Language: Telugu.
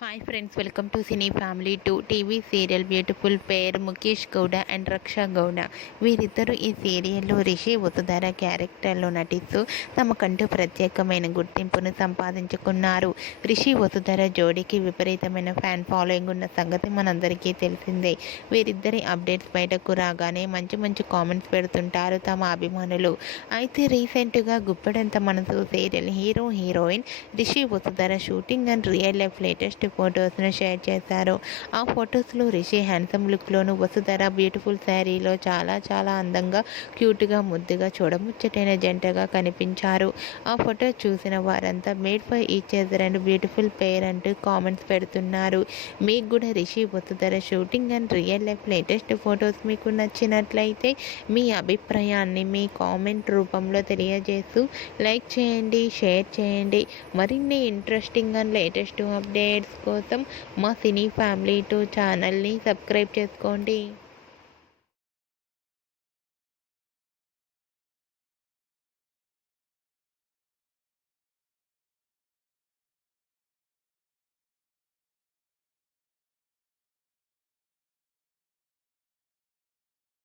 Hi friends, welcome to cine family 2 TV serial beautiful pair Mukesh Gowda and Raksha Gowda. వీరిద్దరూ ఈ సీరియల్లో రిషి వసుధర క్యారెక్టర్లో నటిస్తూ తమకంటూ ప్రత్యేకమైన గుర్తింపును సంపాదించుకున్నారు. రిషి వసుధర జోడీకి విపరీతమైన ఫ్యాన్ ఫాలోయింగ్ ఉన్న సంగతి మనందరికీ తెలిసిందే. వీరిద్దరి అప్డేట్స్ బయటకు రాగానే మంచి మంచి కామెంట్స్ పెడుతుంటారు తమ అభిమానులు. అయితే రీసెంట్గా Guppedantha Manasu serial hero heroine Rishi Vasudhara shooting and real life latest ఫొటోస్ను షేర్ చేశారు. ఆ ఫొటోస్లో రిషి హ్యాండ్సమ్ లుక్లోను, వసుధర బ్యూటిఫుల్ శారీలో చాలా అందంగా, క్యూట్గా, ముద్దుగా, చూడముచ్చటైన జంటగా కనిపించారు. ఆ ఫొటో చూసిన వారంతా made for each other and beautiful పేర్ అంటూ కామెంట్స్ పెడుతున్నారు. మీకు కూడా Rishi Vasudhara shooting and real life latest photos మీకు నచ్చినట్లయితే మీ అభిప్రాయాన్ని మీ కామెంట్ రూపంలో తెలియజేస్తూ లైక్ చేయండి, షేర్ చేయండి. మరిన్ని ఇంట్రెస్టింగ్ అండ్ లేటెస్ట్ అప్డేట్స్ కోసం మా సినీ ఫ్యామిలీ 2 ఛానల్ని సబ్స్క్రైబ్ చేసుకోండి.